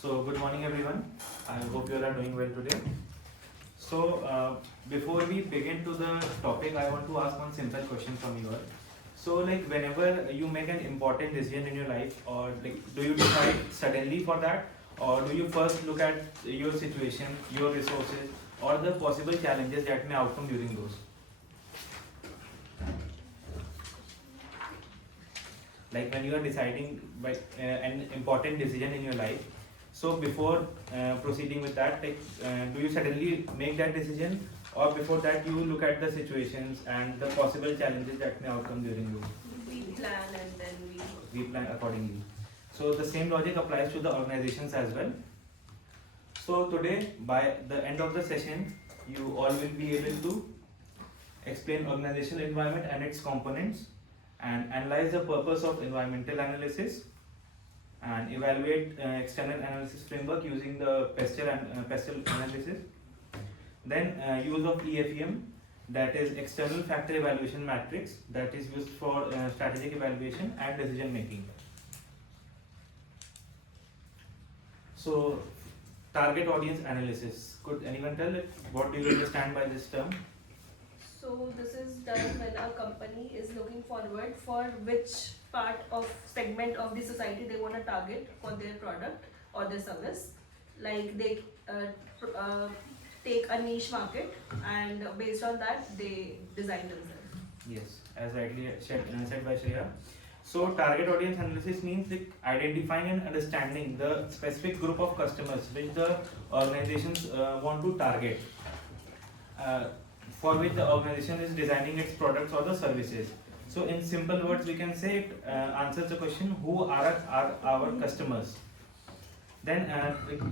So good morning everyone. I hope you all are doing well today. Before we begin to the topic, I want to ask one simple question from you all. So like whenever you make an important decision in your life, or like do you decide suddenly for that, or do you first look at your situation, your resources, or the possible challenges that may outcome during those? Like when you are deciding by, an important decision in your life, so before proceeding with that, like do you suddenly make that decision, or before that you look at the situations and the possible challenges that may outcome during those? We plan and then We plan accordingly. So the same logic applies to the organizations as well. So today, by the end of the session, you all will be able to explain organizational environment and its components, and analyze the purpose of environmental analysis, and evaluate external analysis framework using the pestle analysis. Then use of EFEM, that is external factor evaluation matrix, that is used for strategic evaluation and decision making. So target audience analysis. Could anyone tell it? What do you understand by this term? so this is done when a company is looking forward for which part of segment of the society they want to target for their product or their service. Like they take a niche market and based on that they design themselves. Yes, as rightly said by Shreya. So target audience analysis means like identifying and understanding the specific group of customers which the organizations want to target, for which the organization is designing its products or the services. So in simple words, we can say it answers the question, who are our customers. Then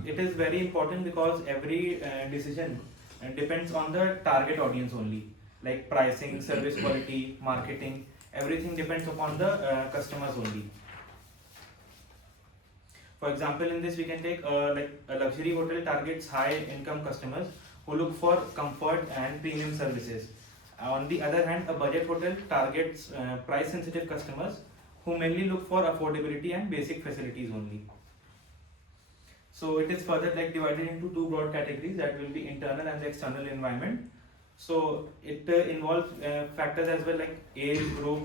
it is very important because every decision depends on the target audience only, like pricing, service quality, marketing, everything depends upon the customers only. For example, in this we can take like a luxury hotel targets high income customers who look for comfort and premium services. On the other hand, a budget hotel targets price sensitive customers who mainly look for affordability and basic facilities only. So it is further like divided into two broad categories, that will be internal and the external environment. So it involves factors as well, like age group,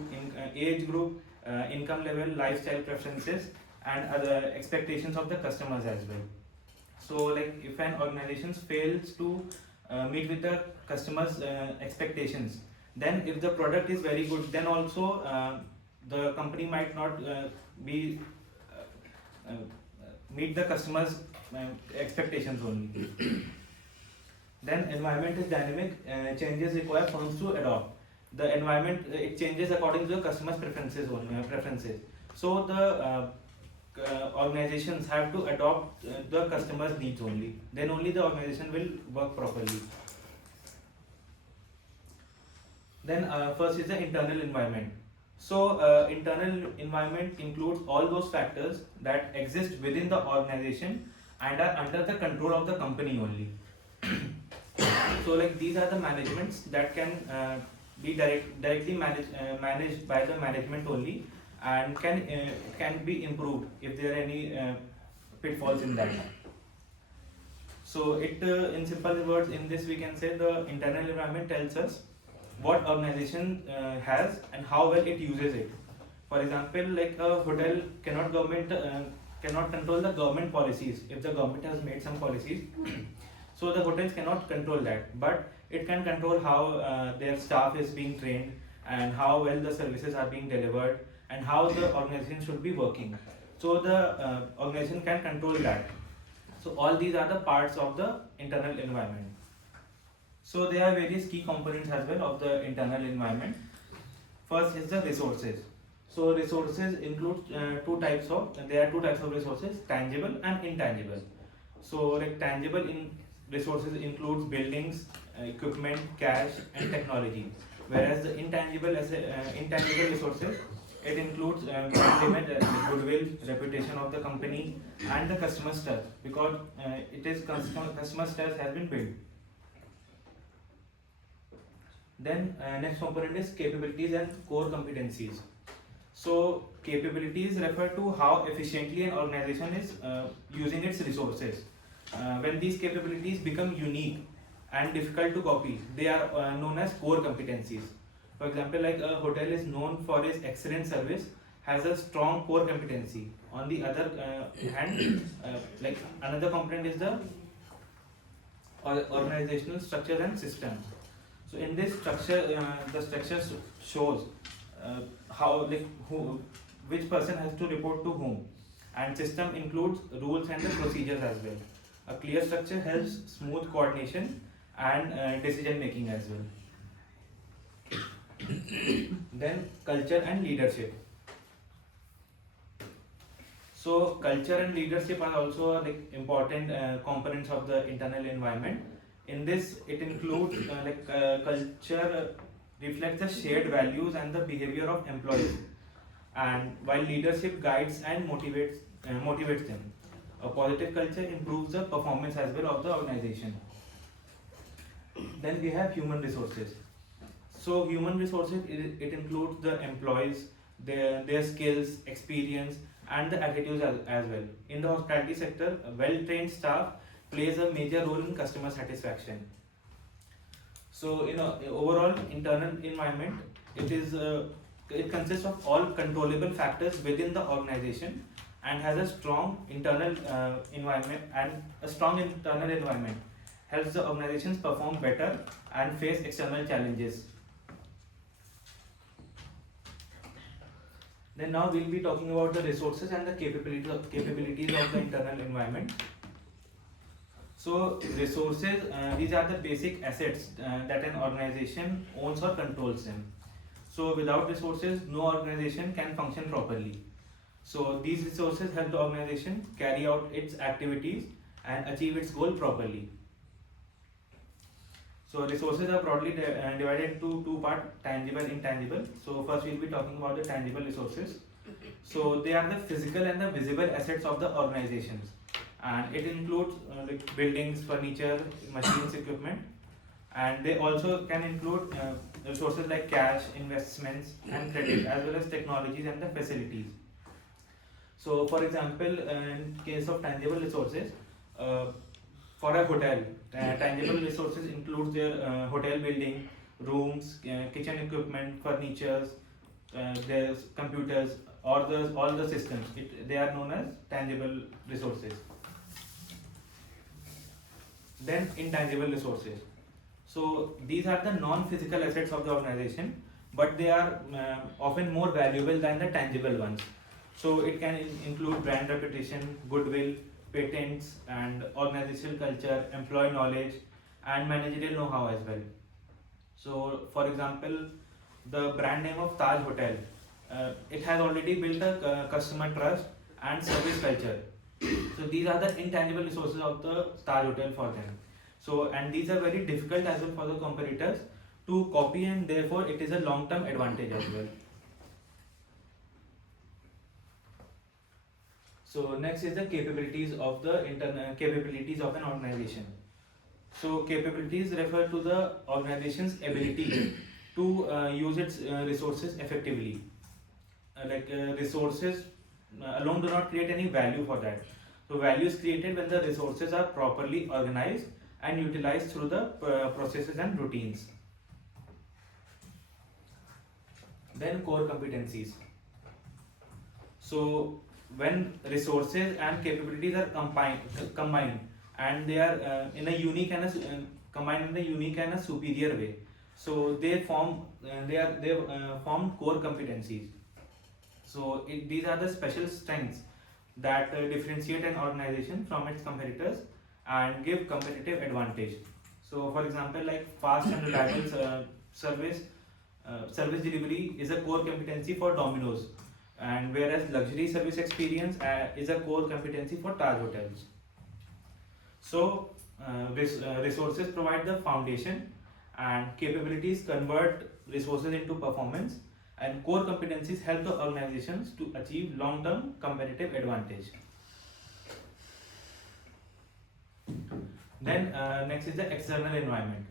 income level, lifestyle preferences, and other expectations of the customers as well. So like if an organization fails to meet with the customers' expectations, then if the product is very good, then also the company might not be meet the customers' expectations only. Then environment is dynamic, changes require firms to adopt. The environment it changes according to the customers' preferences only. So the organizations have to adopt the customers' needs only. Then only the organization will work properly. Then first is the internal environment. So internal environment includes all those factors that exist within the organization and are under the control of the company only. So like these are the managements that can be directly managed by the management only, and can be improved if there are any pitfalls in that. So it in simple words, in this we can say the internal environment tells us what organization has and how well it uses it. For example, like a hotel cannot control the government policies if the government has made some policies. So the hotels cannot control that, but it can control how their staff is being trained, and how well the services are being delivered, and how the organization should be working. So the organization can control that. So all these are the parts of the internal environment. So there are various key components as well of the internal environment. First is the resources. So resources include there are two types of resources, tangible and intangible. So like tangible resources includes buildings, equipment, cash, and technology. Whereas the intangible resources, it includes brand image, goodwill, reputation of the company, and the customer trust, because it is customer trust has been built. Then next component is capabilities and core competencies. So capabilities refer to how efficiently an organization is using its resources. When these capabilities become unique and difficult to copy, they are known as core competencies. For example, like a hotel is known for its excellent service, has a strong core competency. On the other hand, like another component is the organizational structure and systems. So in this structure, the structure shows how like who which person has to report to whom, and system includes rules and the procedures as well. A clear structure helps smooth coordination and decision making as well. Then culture and leadership. So culture and leadership are also like important components of the internal environment. In this, it includes culture reflects the shared values and the behavior of employees, and while leadership guides and motivates them. A positive culture improves the performance as well of the organization. Then we have human resources. So human resources, it includes the employees, their skills, experience, and the attitudes as well. In the hospitality sector, a well-trained staff plays a major role in customer satisfaction. So overall internal environment, it consists of all controllable factors within the organization and has a strong internal environment, and a strong internal environment helps the organizations perform better and face external challenges. Then now we'll be talking about the resources and the capabilities of the internal environment. So resources, these are the basic assets that an organization owns or controls them. So without resources, no organization can function properly. So these resources help the organization carry out its activities and achieve its goal properly. So resources are broadly divided into two parts, tangible and intangible. So first we'll be talking about the tangible resources. So they are the physical and the visible assets of the organizations, and it includes like buildings, furniture, machines, equipment, and they also can include resources like cash, investments, and credit, as well as technologies and the facilities. So for example, in case of tangible resources, uh, for a hotel, tangible resources includes their hotel building, rooms, kitchen equipment, furnitures, their computers, or all the systems. They are known as tangible resources. Then intangible resources. So these are the non-physical assets of the organization, but they are often more valuable than the tangible ones. So it can include brand reputation, goodwill, patents, and organizational culture, employee knowledge, and managerial know-how as well. So, for example, the brand name of Taj Hotel, it has already built a customer trust and service culture. So these are the intangible resources of the Taj Hotel for them. So, and these are very difficult as well for the competitors to copy, and therefore it is a long-term advantage as well. So next is the capabilities of the internal capabilities of an organization. So capabilities refer to the organization's ability to use its resources effectively. Resources alone do not create any value for that. So value is created when the resources are properly organized and utilized through the processes and routines. Then core competencies. So when resources and capabilities are combined, and they are in a unique and combined in a unique and a superior way, so they form form core competencies. So these are the special strengths that differentiate an organization from its competitors and give competitive advantage. So for example, like fast and reliable service service delivery is a core competency for Domino's, and whereas luxury service experience is a core competency for Taj Hotels. So resources provide the foundation, and capabilities convert resources into performance, and core competencies help the organizations to achieve long-term competitive advantage. Then next is the external environment.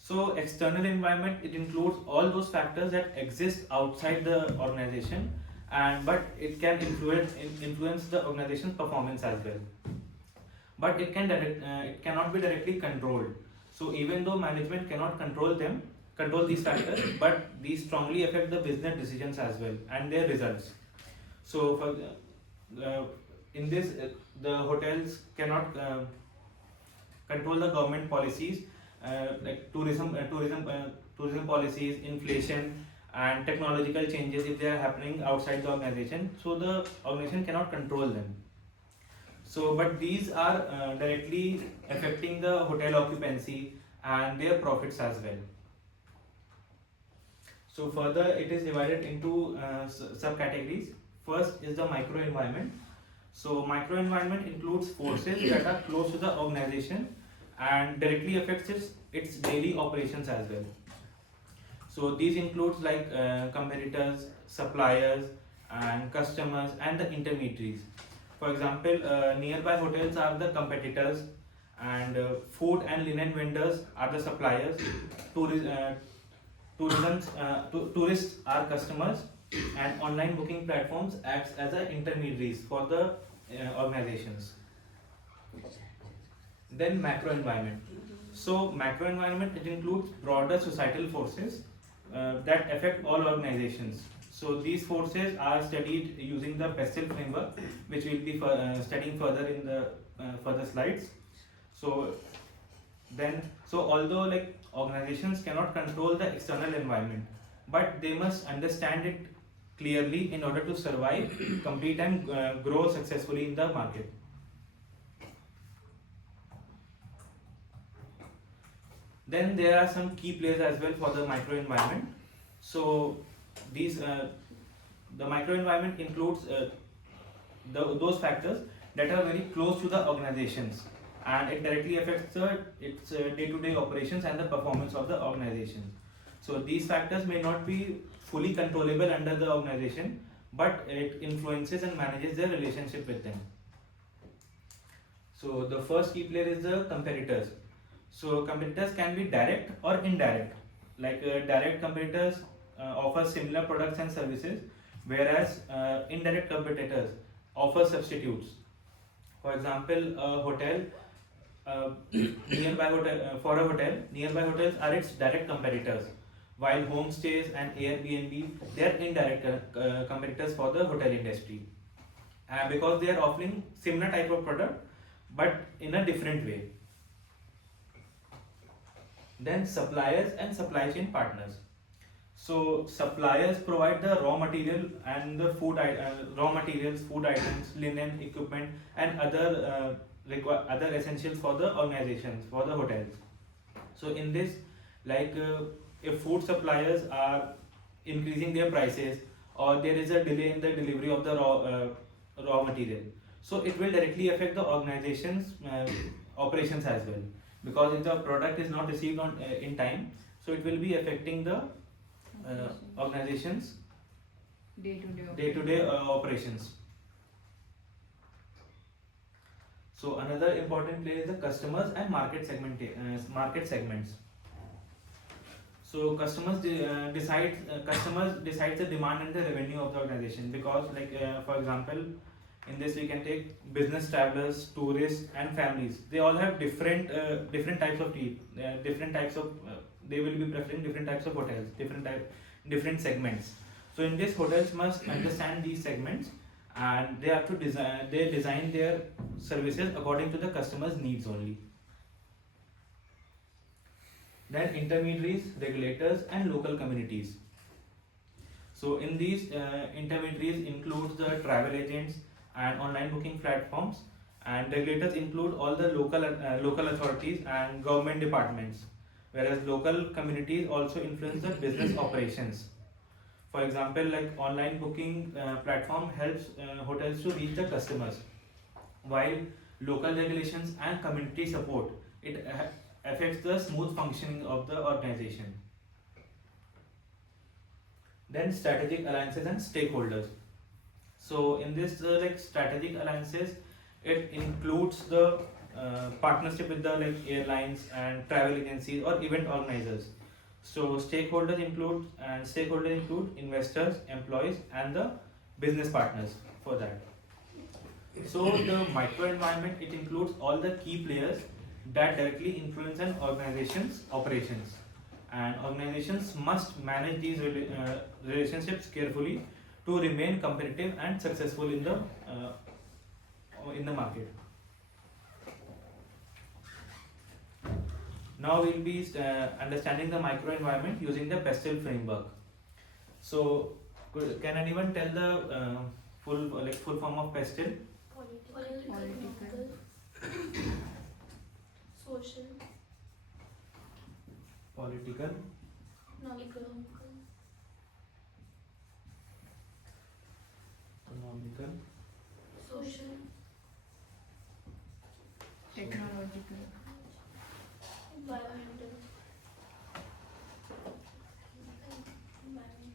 So external environment, it includes all those factors that exist outside the organization and but it can influence the organization's performance as well. But it cannot be directly controlled. So even though management cannot control these factors, but these strongly affect the business decisions as well and their results. So for in this, the hotels cannot control the government policies, like tourism policies, inflation, and technological changes if they are happening outside the organization. So the organization cannot control them. So, but these are directly affecting the hotel occupancy and their profits as well. So further, it is divided into subcategories. First is the microenvironment. So microenvironment includes forces that are close to the organization and directly affects its daily operations as well. So these includes like competitors, suppliers, and customers and the intermediaries. For example, nearby hotels are the competitors, and food and linen vendors are the suppliers. Tourists are customers, and online booking platforms acts as a intermediaries for the organizations. Then macro environment. So macro environment, it includes broader societal forces that affect all organizations. So these forces are studied using the PESTEL framework, which we'll be studying further in the further slides. So although like organizations cannot control the external environment, but they must understand it clearly in order to survive, compete, and grow successfully in the market. Then there are some key players as well for the microenvironment. So these the microenvironment includes those factors that are very close to the organizations, and it directly affects its day-to-day operations and the performance of the organization. So these factors may not be fully controllable under the organization, but it influences and manages their relationship with them. So the first key player is the competitors. So competitors can be direct or indirect. Like direct competitors offer similar products and services, whereas indirect competitors offer substitutes. For example, a hotel for a hotel, nearby hotels are its direct competitors, while homestays and Airbnb, they are indirect competitors for the hotel industry, because they are offering similar type of product but in a different way. Then suppliers and supply chain partners. So suppliers provide the raw material and the raw materials, food items, linen, equipment, and other essentials for the organizations, for the hotels. So in this, like if food suppliers are increasing their prices, or there is a delay in the delivery of the raw material, so it will directly affect the organization's operations as well, because if the product is not received on in time, so it will be affecting the organization's day-to-day operations. So another important player is the customers and market segments. So customers decide the demand and the revenue of the organization, because like for example, in this we can take business travelers, tourists, and families. They all have different types of they will be preferring different types of hotels, different segments. So in this, hotels must understand these segments, and they have to design their services according to the customer's needs only. Then intermediaries, regulators, and local communities. So in these, intermediaries includes the travel agents and online booking platforms, and regulators include all the local authorities and government departments, whereas local communities also influence the business operations. For example, like online booking platform helps hotels to reach the customers, while local regulations and community support, it affects the smooth functioning of the organization. Then strategic alliances and stakeholders. So in this, like strategic alliances, it includes the partnership with the like airlines and travel agencies or event organizers. So stakeholders include investors, employees, and the business partners for that. So the microenvironment, it includes all the key players that directly influence an organization's operations, and organizations must manage these relationships carefully to remain competitive and successful in the market. Now we'll be understanding the microenvironment using the PESTEL framework. So can anyone tell the full form of PESTEL? Political, social, Political, economical, social, technological, environmental,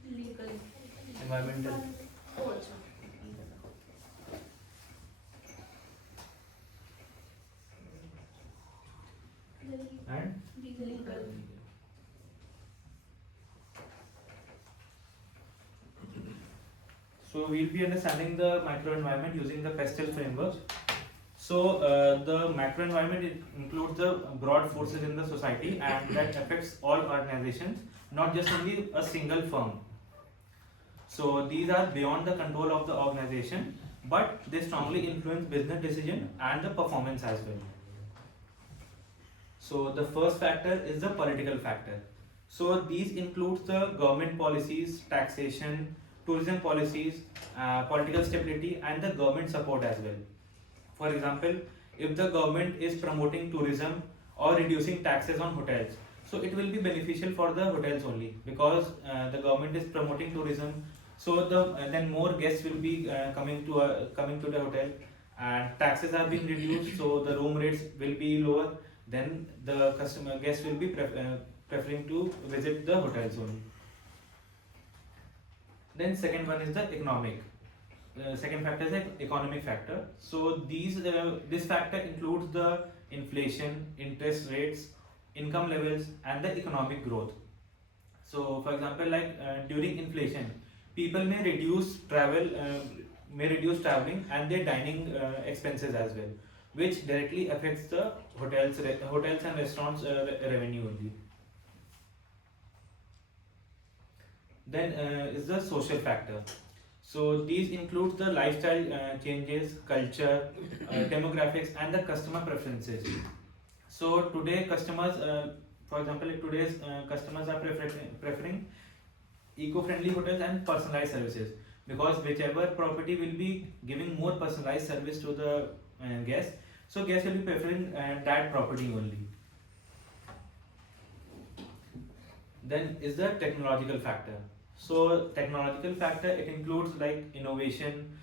Legal. environmental, Oh, अच्छा. and Legal. so we'll be understanding the microenvironment using the PESTEL framework. So the macroenvironment includes the broad forces in the society and that affects all organizations, not just only a single firm. So these are beyond the control of the organization, but they strongly influence business decision and the performance as well. So the first factor is the political factor. So these includes the government policies, taxation, tourism policies, political stability, and the government support as well. For example, if the government is promoting tourism or reducing taxes on hotels, so it will be beneficial for the hotels only because the government is promoting tourism. So then more guests will be coming to the hotel, and taxes are being reduced, so the room rates will be lower. Then the customer guests will be preferring to visit the hotels only. Then second one is the economic. Second factor is the economic factor. So this factor includes the inflation, interest rates, income levels, and the economic growth. So for example, during inflation, people may reduce traveling and their dining expenses as well, which directly affects the hotels and restaurants revenue only. Then is the social factor. So these include the lifestyle changes, culture, demographics, and the customer preferences. So today customers, for example, today's customers are preferring eco-friendly hotels and personalized services, because whichever property will be giving more personalized service to the guests, so guests will be preferring that property only. Then is the technological factor. So technological factor, it includes like innovation,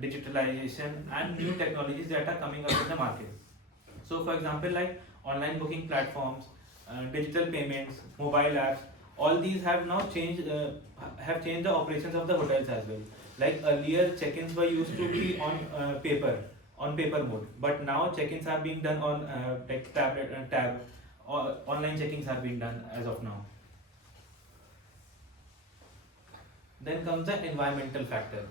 digitalization, and new technologies that are coming up in the market. So for example, like online booking platforms, digital payments, mobile apps, all these have now changed the operations of the hotels as well. Like earlier, check-ins were used to be on paper mode, but now check-ins are being done on like tablet and tab. Or online check-ins are being done as of now. Then comes the environmental factor.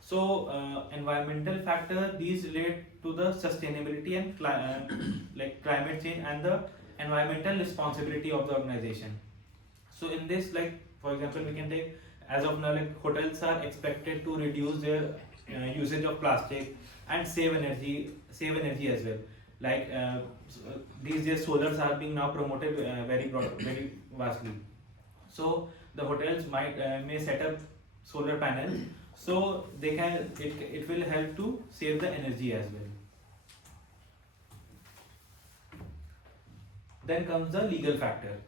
So environmental factor, these relate to the sustainability and like climate change and the environmental responsibility of the organization. So in this, like for example, we can take as of now, like hotels are expected to reduce their usage of plastic and save energy as well. Like these days, solars are being now promoted very vastly. So the hotels may set up solar panels, so it will help to save the energy as well. Then comes the legal factor.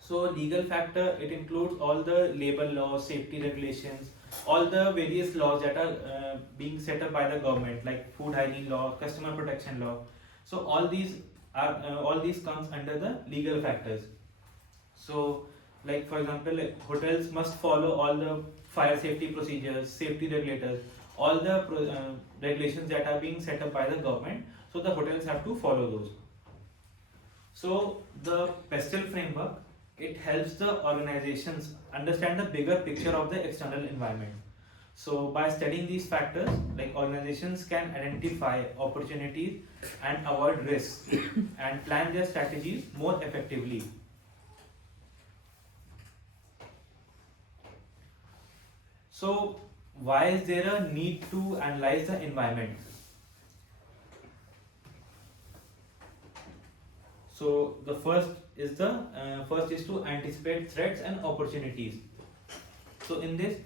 So legal factor, it includes all the labor laws, safety regulations, all the various laws that are being set up by the government, like food hygiene law, customer protection law. So all these comes under the legal factors. So like for example, like hotels must follow all the fire safety procedures, safety regulators, all the regulations that are being set up by the government. So the hotels have to follow those. So the PESTEL framework, it helps the organizations understand the bigger picture of the external environment. So by studying these factors, like organizations can identify opportunities and avoid risks and plan their strategies more effectively. So why is there a need to analyze the environment? So the first is to anticipate threats and opportunities. So in this,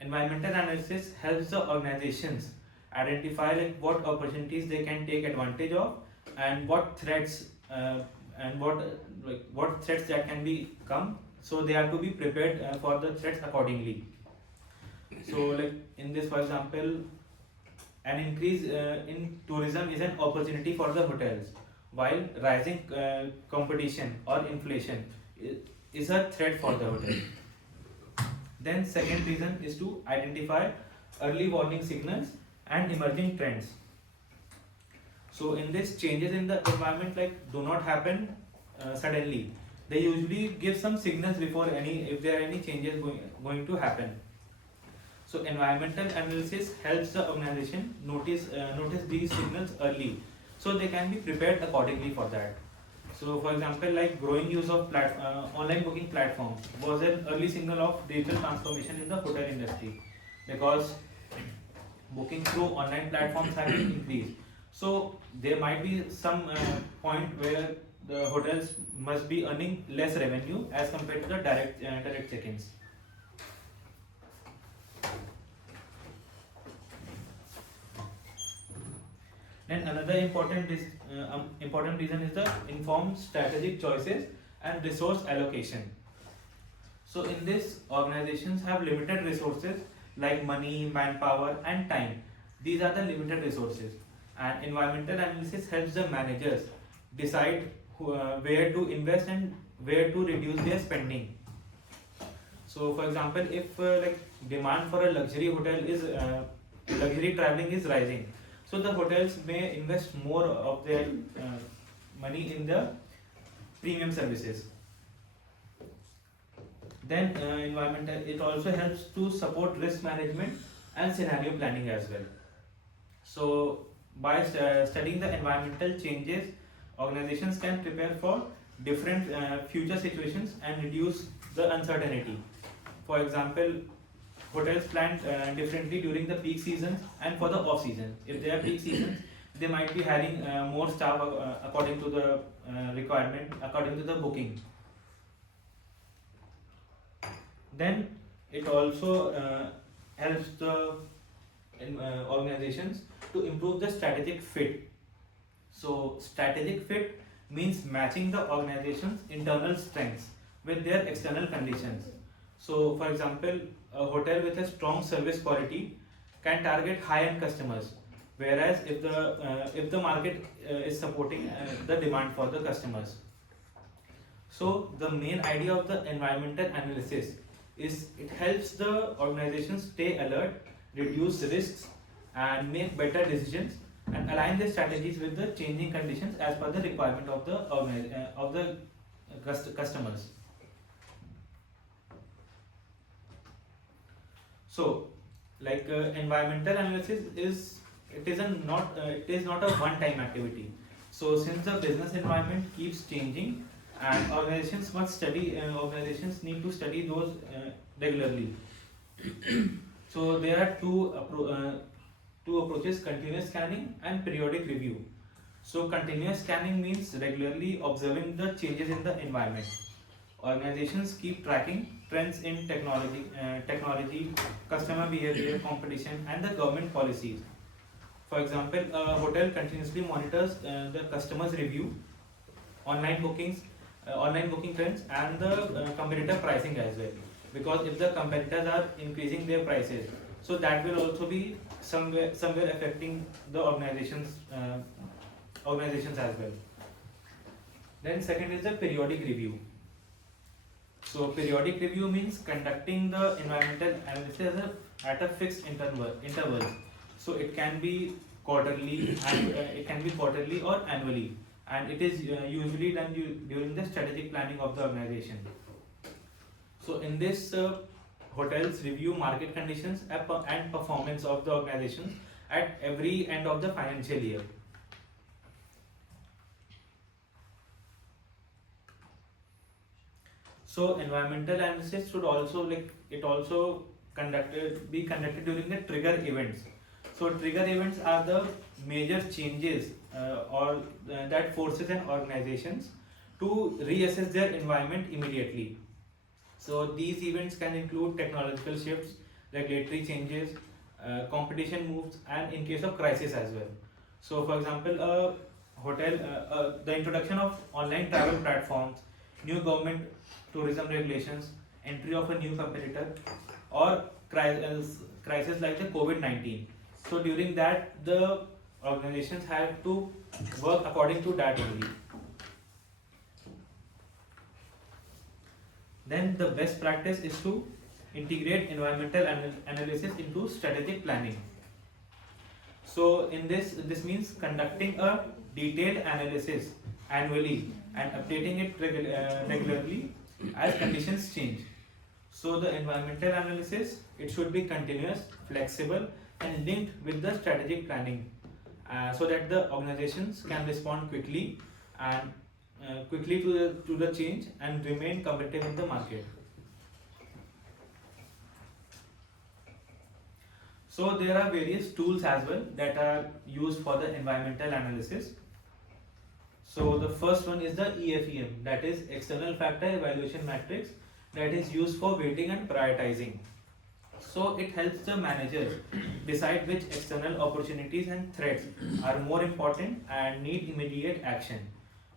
environmental analysis helps the organizations identify like what opportunities they can take advantage of and what threats and what threats that can be come. So they have to be prepared for the threats accordingly. So like in this, for example, an increase in tourism is an opportunity for the hotels, while rising competition or inflation is a threat for the hotel. Then second reason is to identify early warning signals and emerging trends. So in this, changes in the environment like do not happen suddenly. They usually give some signals before if there are any changes going to happen. So environmental analysis helps the organization notice these signals early, so they can be prepared accordingly for that. So for example, like growing use of online booking platforms was an early signal of digital transformation in the hotel industry, because booking through online platforms have been increased. So there might be some point where the hotels must be earning less revenue as compared to the direct check-ins. Then another important reason is the informed strategic choices and resource allocation. So in this, organizations have limited resources like money, manpower, and time. These are the limited resources, and environmental analysis helps the managers decide where to invest and where to reduce their spending. So for example, if like demand for a luxury traveling is rising, so the hotels may invest more of their money in the premium services. Then environmental, it also helps to support risk management and scenario planning as well. So by studying the environmental changes, organizations can prepare for different future situations and reduce the uncertainty. For example, hotels plan differently during the peak seasons and for the off season. If they are peak seasons, they might be hiring more staff according to the requirement, according to the booking. Then it also helps the organizations to improve the strategic fit. So strategic fit means matching the organization's internal strengths with their external conditions. So for example, a hotel with a strong service quality can target high-end customers, whereas if the market is supporting the demand for the customers. So the main idea of the environmental analysis is it helps the organization stay alert, reduce risks, and make better decisions and align their strategies with the changing conditions as per the requirement of the customers. So, like environmental analysis it is not a one-time activity. So since the business environment keeps changing, and organizations need to study those regularly. So there are two approaches: continuous scanning and periodic review. So continuous scanning means regularly observing the changes in the environment. Organizations keep tracking trends in technology, customer behavior, competition, and the government policies. For example, a hotel continuously monitors the customers' review, online bookings, online booking trends, and the competitor pricing as well. Because if the competitors are increasing their prices, so that will also be somewhere affecting the organizations as well. Then second is the periodic review. So periodic review means conducting the environmental analysis at a fixed intervals. So it can be quarterly and it can be quarterly or annually, and it is usually done during the strategic planning of the organization. So in this, hotels review market conditions and performance of the organizations at every end of the financial year. So environmental analysis should also be conducted during the trigger events. So trigger events are the major changes or that forces an organizations to reassess their environment immediately. So these events can include technological shifts, regulatory changes, competition moves, and in case of crisis as well. So for example, the introduction of online travel platforms, new government tourism regulations, entry of a new competitor, or crisis like the COVID-19. So during that, the organizations have to work according to that only. Then the best practice is to integrate environmental analysis into strategic planning. So in this means conducting a detailed analysis annually and updating it regularly as conditions change. So the environmental analysis, it should be continuous, flexible, and linked with the strategic planning, so that the organizations can respond quickly and quickly to the change and remain competitive in the market. So there are various tools as well that are used for the environmental analysis. So the first one is the EFEM, that is External Factor Evaluation Matrix, that is used for weighting and prioritizing. So it helps the managers decide which external opportunities and threats are more important and need immediate action.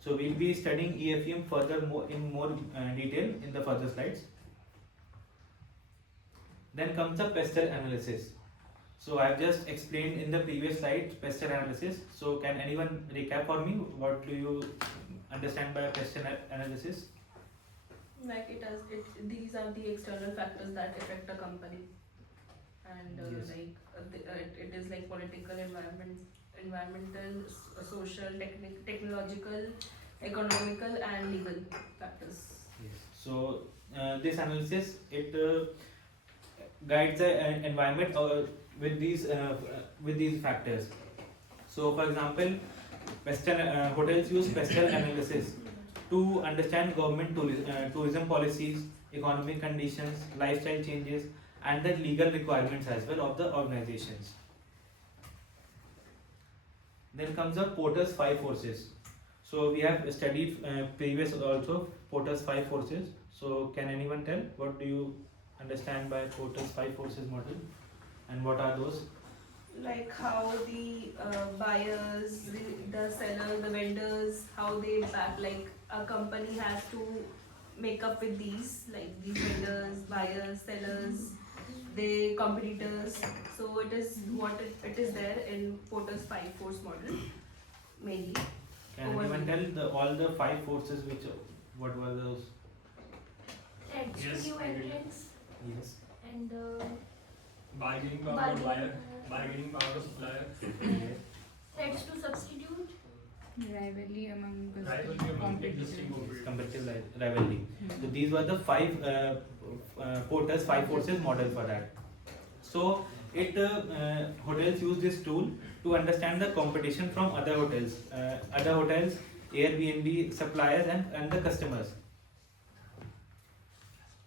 So we'll be studying EFEM in more detail in the further slides. Then comes the pestle analysis. So I've just explained in the previous slide pestle analysis. So can anyone recap for me? What do you understand by pestle analysis? Like these are the external factors that affect a company, and Yes. it is like political, environmental, social, technological, economical, and legal factors. Yes. So this analysis, it guides the environment with these factors. So for example, hotels use pestle analysis to understand government tourism policies, economic conditions, lifestyle changes, and the legal requirements as well of the organizations. Then comes the Porter's 5 forces. So we have studied previous also Porter's 5 forces. So can anyone tell what do you understand by Porter's 5 forces model, and what are those? Like how the buyers, the sellers, the vendors, how they back, like a company has to make up with these, like these vendors, buyers, sellers, the competitors. So it is what it is there in Porter's 5 force model mainly. Can anyone tell all the 5 forces what were those? Threats Yes, to new I will. entrants Yes. and Bargaining power of buyer, bargaining, bargaining power of supplier, threats to substitute, Rivalry among rivalry among existing competitors. competitors. Competitive rivalry. So these were the 5 Porter's 5 forces model for that. So hotels use this tool to understand the competition from other hotels, Airbnb suppliers, and the customers.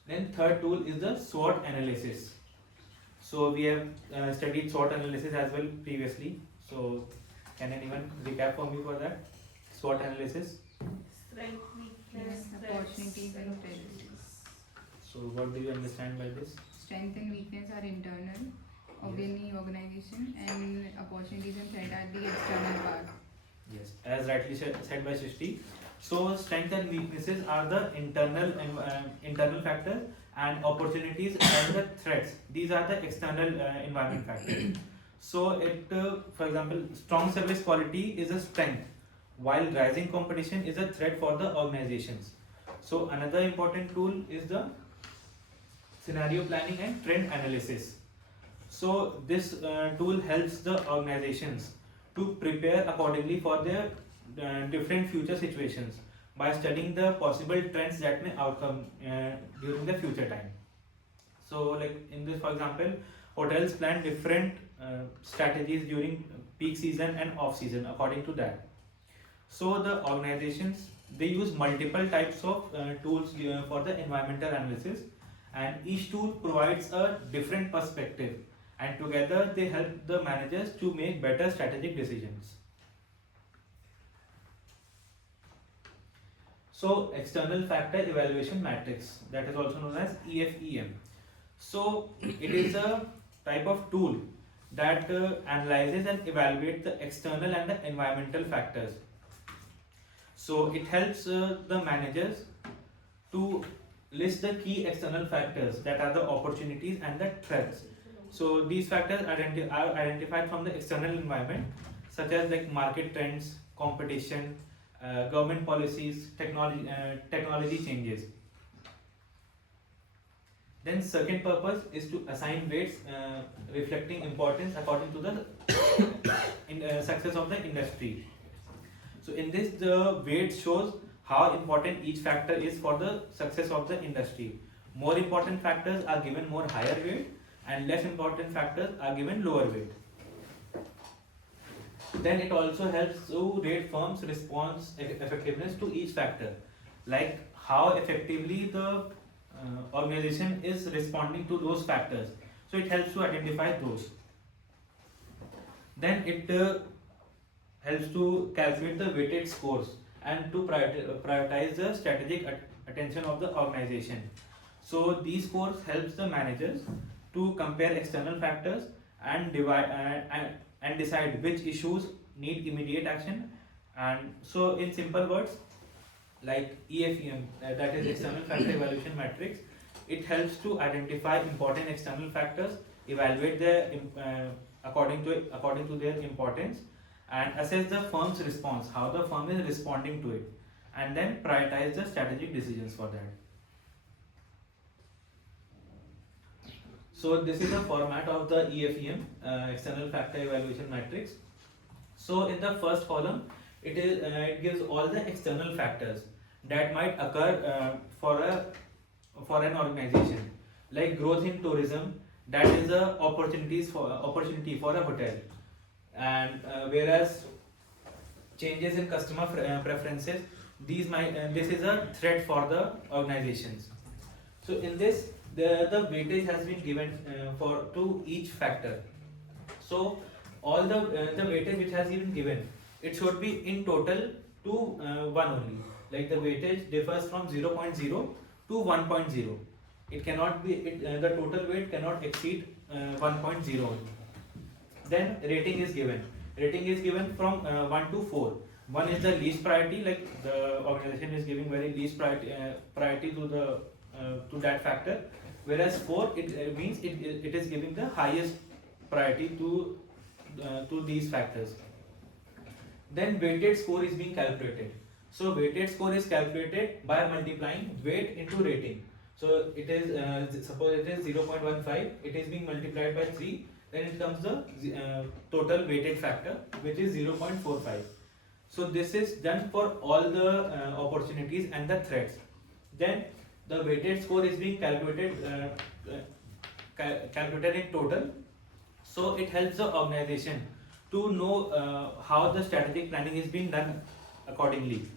Then third tool is the SWOT analysis. So we have studied SWOT analysis as well previously. So can anyone recap for me for that? SWOT analysis. Strength, weakness, Yes, threats, opportunities and threats. So what do you understand by this? Strength and weakness are internal of any organization, and opportunities and threat are the external part. Yes, as rightly said by Srishti. So strengths and weaknesses are the internal factors, and opportunities and the threats. These are the external environment factors. So for example, strong service quality is a strength, while rising competition is a threat for the organizations. So another important tool is the scenario planning and trend analysis. So this tool helps the organizations to prepare accordingly for their different future situations by studying the possible trends that may outcome during the future time. So like in this, for example, hotels plan different strategies during peak season and off season according to that. So the organizations, they use multiple types of tools for the environmental analysis, and each tool provides a different perspective, and together they help the managers to make better strategic decisions. So external factor evaluation matrix, that is also known as EFEM. So it is a type of tool that analyzes and evaluates the external and the environmental factors. So it helps the managers to list the key external factors, that are the opportunities and the threats. So these factors are identified from the external environment, such as like market trends, competition, government policies, technology changes. Then second purpose is to assign weights reflecting importance according to the success of the industry. So in this, the weight shows how important each factor is for the success of the industry. More important factors are given more higher weight, and less important factors are given lower weight. Then it also helps to rate firms' response effectiveness to each factor, like how effectively the organization is responding to those factors. So it helps to identify those. Then it helps to calculate the weighted scores and to prioritize the strategic attention of the organization. So these scores helps the managers to compare external factors and decide which issues need immediate action. And so in simple words, like EFEM, that is external factor evaluation matrix, it helps to identify important external factors, evaluate their according to their importance, and assess the firm's response, how the firm is responding to it, and then prioritize the strategic decisions for that. So this is the format of the EFEM, external factor evaluation matrix. So in the first column, it gives all the external factors that might occur for an organization, like growth in tourism, that is a opportunity for a hotel, and whereas changes in customer preferences, this is a threat for the organizations. So in this, the weightage has been given to each factor. So all the weightage which has been given, it should be in total to 1 only. Like the weightage differs from 0.0 to 1.0. It cannot be the total weight cannot exceed 1.0. Then rating is given. Rating is given from 1 to 4. 1 is the least priority, like the organization is giving very least priority to that factor, whereas 4 it means it is giving the highest priority to these factors. Then weighted score is being calculated. So weighted score is calculated by multiplying weight into rating. So it is suppose it is 0.15, it is being multiplied by 3, then it comes the total weighted factor, which is 0.45. So this is done for all the opportunities and the threats. Then the weighted score is being calculated in total. So it helps the organization to know how the strategic planning is being done accordingly.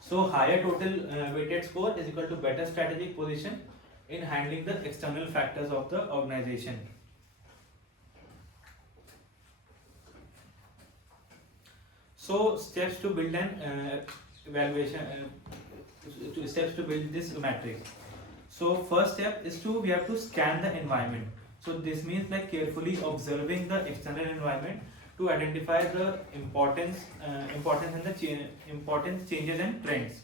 So higher total weighted score is equal to better strategic position in handling the external factors of the organization. So steps to build an evaluation, steps to build this matrix. So first step is we have to scan the environment. So this means like carefully observing the external environment to identify the importance and the important changes and trends.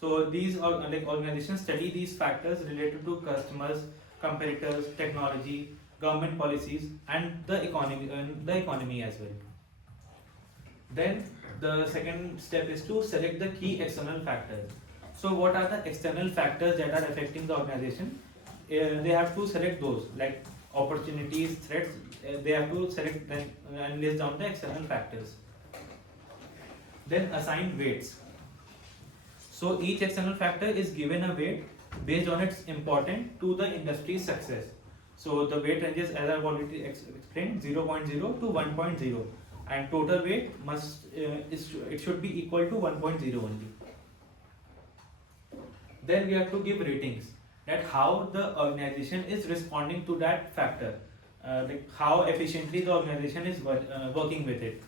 So these are like organizations study these factors related to customers, competitors, technology, government policies, and the economy as well. Then the second step is to select the key external factors. So what are the external factors that are affecting the organization? They have to select those, like opportunities, threats. They have to select them and list down the external factors. Then assign weights. So each external factor is given a weight based on its importance to the industry's success. So the weight ranges, as I've already explained, 0.0 to 1.0, and total weight it should be equal to 1.0 only. Then we have to give ratings, that how the organization is responding to that factor, like how efficiently the organization is working with it.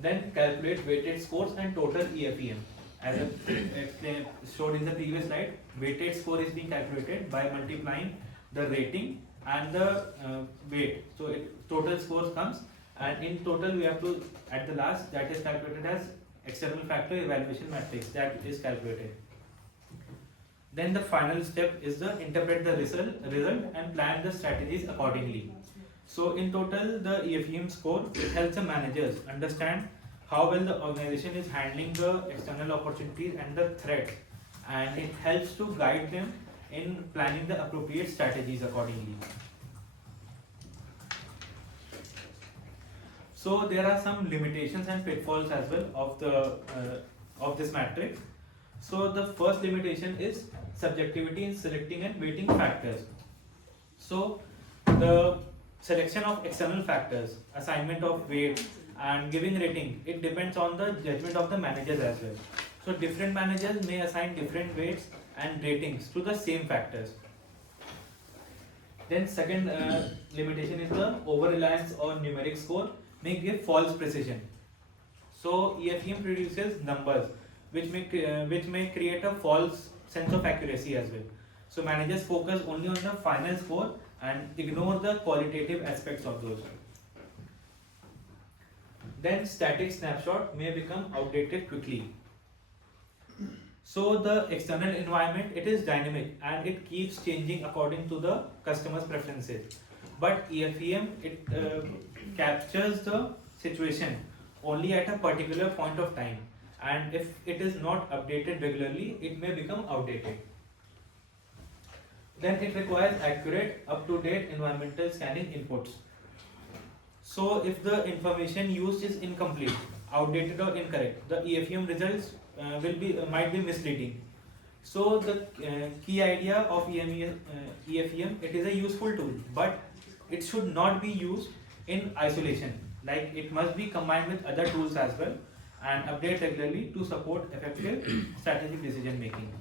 Then calculate weighted scores and total EFEM. As I showed in the previous slide, weighted score is being calculated by multiplying the rating and the weight. So total scores comes, and in total we have to, at the last, that is calculated as external factor evaluation matrix, that is calculated. Then the final step is the interpret the result and plan the strategies accordingly. So in total, the EFEM score, it helps the managers understand how well the organization is handling the external opportunities and the threats, and it helps to guide them in planning the appropriate strategies accordingly. So there are some limitations and pitfalls as well of this matrix. So the first limitation is subjectivity in selecting and weighting factors. So the selection of external factors, assignment of weight, and giving rating, it depends on the judgment of the managers as well. So different managers may assign different weights and ratings to the same factors. Then second limitation is the over reliance on numeric score may give false precision. So EFEM produces numbers which may create a false sense of accuracy as well. So managers focus only on the final score and ignore the qualitative aspects of those. Then static snapshot may become outdated quickly. So the external environment, it is dynamic and it keeps changing according to the customer's preferences. But EFEM, it captures the situation only at a particular point of time, and if it is not updated regularly, it may become outdated. Then it requires accurate, up-to-date environmental scanning inputs. So if the information used is incomplete, outdated or incorrect, the EFEM results might be misleading. So the key idea of EFEM, it is a useful tool, but it should not be used in isolation. Like, it must be combined with other tools as well and update regularly to support effective strategic decision making.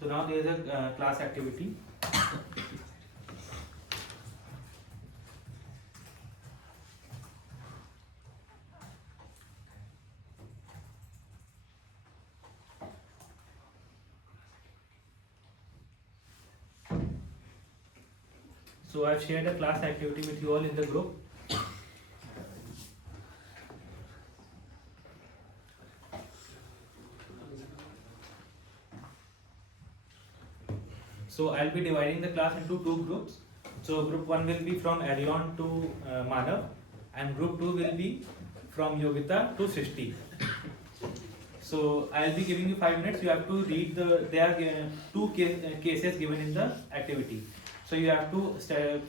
So now there is a class activity. So I've shared a class activity with you all in the group. So I'll be dividing the class into two groups. So group 1 will be from Arion to Manav, and group 2 will be from Yogita to Srishti. So I'll be giving you 5 minutes. You have to read there are two cases given in the activity. So you have to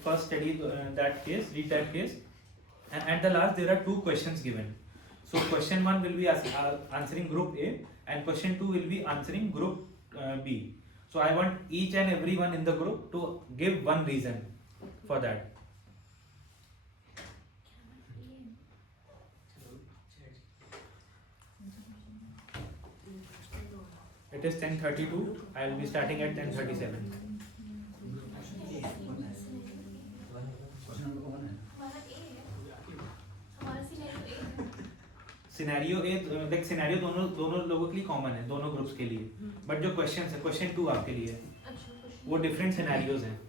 first study that case, read that case, and at the last there are 2 questions given. So question 1 will be answering group A, and question 2 will be answering group B. So I want each and everyone in the group to give one reason for that. It is 10:32. I will be starting at 10:37. Scenario A like scenario दोनों लोगों के लिए common है, दोनों groups के लिए, but जो question है, क्वेश्चन 2 आपके लिए है, वो डिफरेंट सिनेरियोज हैं.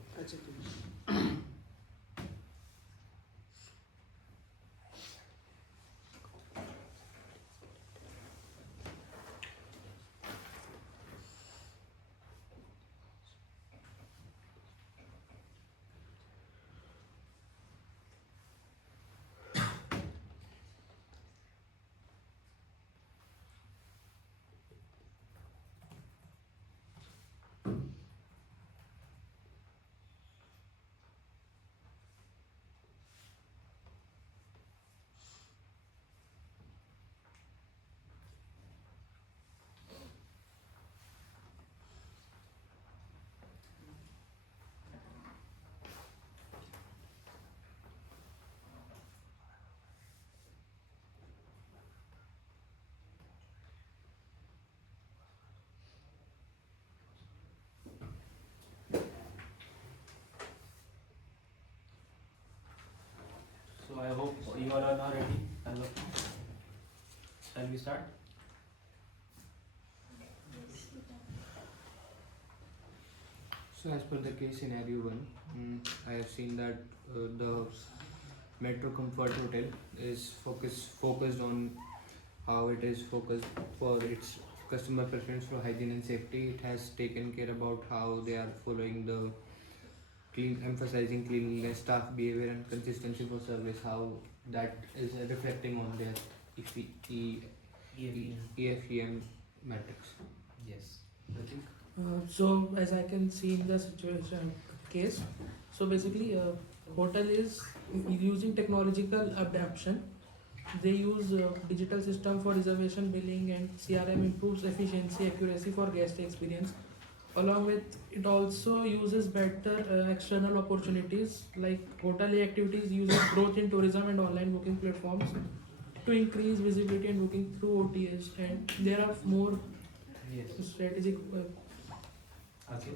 So I hope you all are now ready. As of now. Shall we start? So as per the case scenario 1, I have seen that the Metro Comfort Hotel is focused on how it is focused for its customer preference for hygiene and safety. It has taken care about how they are following the emphasizing cleanliness, staff behavior, and consistency for service. How that is reflecting on their EFEM metrics. Yes. So as I can see in the situation case, so basically hotel is using technological adaptation. They use digital system for reservation billing, and CRM improves efficiency, accuracy for guest experience. Along with it also uses better external opportunities like hotel activities uses growth in tourism and online booking platforms to increase visibility and booking through OTAs, and there are more Yes. strategic Okay.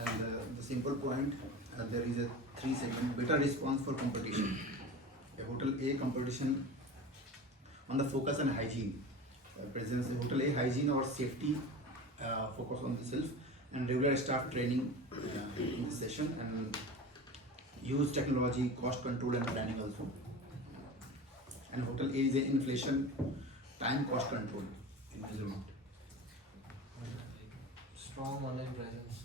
And the simple point, there is a 3 segment better response for competition. A hotel A competition on the focus on hygiene, presence hotel A hygiene or safety, focus on the self and regular staff training in this session, and use technology, cost control and planning also. And hotel A is a inflation, time cost control in measurement. Strong online presence.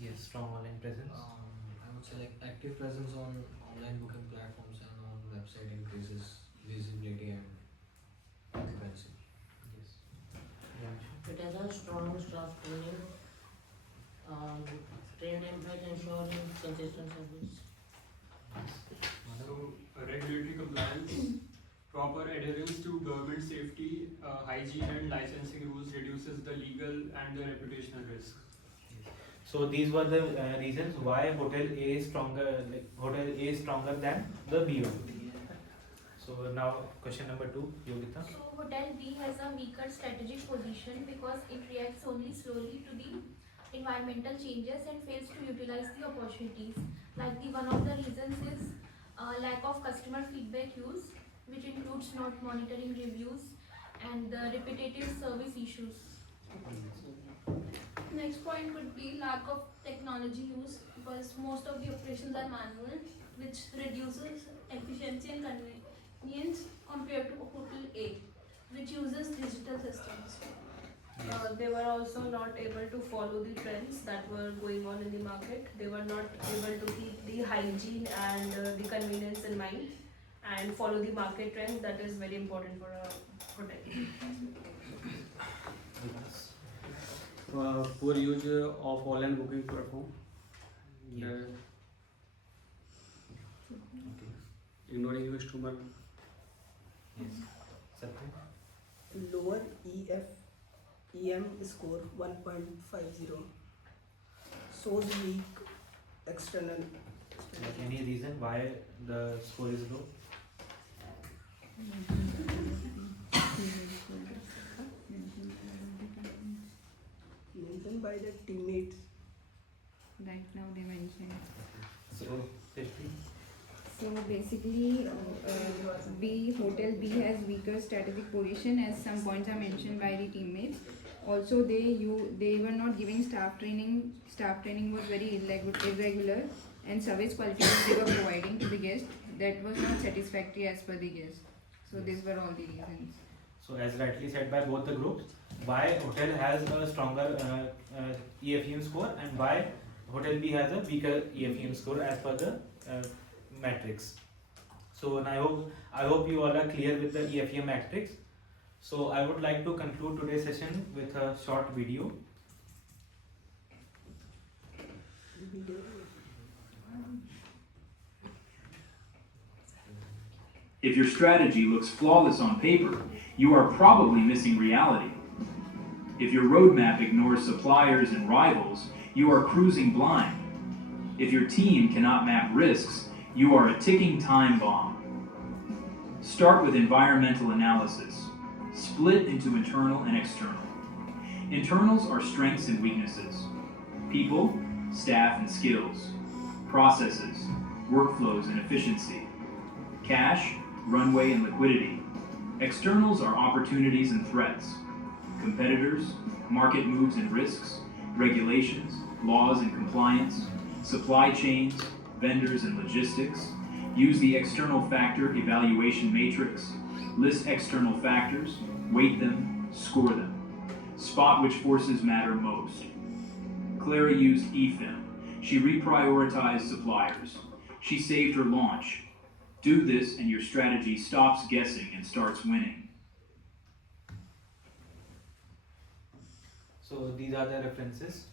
Yes. Strong online presence. I would say like active presence on online booking platforms and on website increases visibility and occupancy. Yes. It has a strong staff training, trained employees ensuring consistent service. So, regulatory compliance, proper adherence to government safety, hygiene and licensing rules reduces the legal and the reputational risk. So these were the reasons why hotel A is stronger. Like hotel A is stronger than the B one. So now question number 2, Yogita. So Hotel B has a weaker strategic position because it reacts only slowly to the environmental changes and fails to utilize the opportunities. Like one of the reasons is lack of customer feedback use, which includes not monitoring reviews and the repetitive service issues. Next point could be lack of technology use because most of the operations are manual, which reduces efficiency and convenience compared to Hotel A, which uses digital systems. They were also not able to follow the trends that were going on in the market. They were not able to keep the hygiene and the convenience in mind and follow the market trends. That is very important for a hotel. Poor use of online booking platform. Yes. Ignoring customer. Yes. Satya. Lower EFEM score 1.50 shows weak external. Like any reason why the score is low? Mentioned by the teammates. Right now they mentioned. So safety. So basically, Hotel B has weaker strategic position as some points are mentioned by the teammates. Also, they were not giving staff training. Staff training was very irregular, and service quality they were providing to the guest that was not satisfactory as per the guest. So these were all the reasons. So as rightly said by both the groups, why hotel has a stronger EFEM score and why hotel B has a weaker EFEM score as per the matrix. So and I hope you all are clear with the EFEM matrix. So I would like to conclude today's session with a short video. If your strategy looks flawless on paper, you are probably missing reality. If your roadmap ignores suppliers and rivals, you are cruising blind. If your team cannot map risks, you are a ticking time bomb. Start with environmental analysis. Split into internal and external. Internals are strengths and weaknesses. People, staff and skills. Processes, workflows and efficiency. Cash, runway and liquidity. Externals are opportunities and threats. Competitors, market moves and risks, regulations, laws and compliance, supply chains, vendors and logistics. Use the external factor evaluation matrix. List external factors, weight them, score them. Spot which forces matter most. Clara used EFIM. She reprioritized suppliers. She saved her launch. Do this and your strategy stops guessing and starts winning. So these are the references.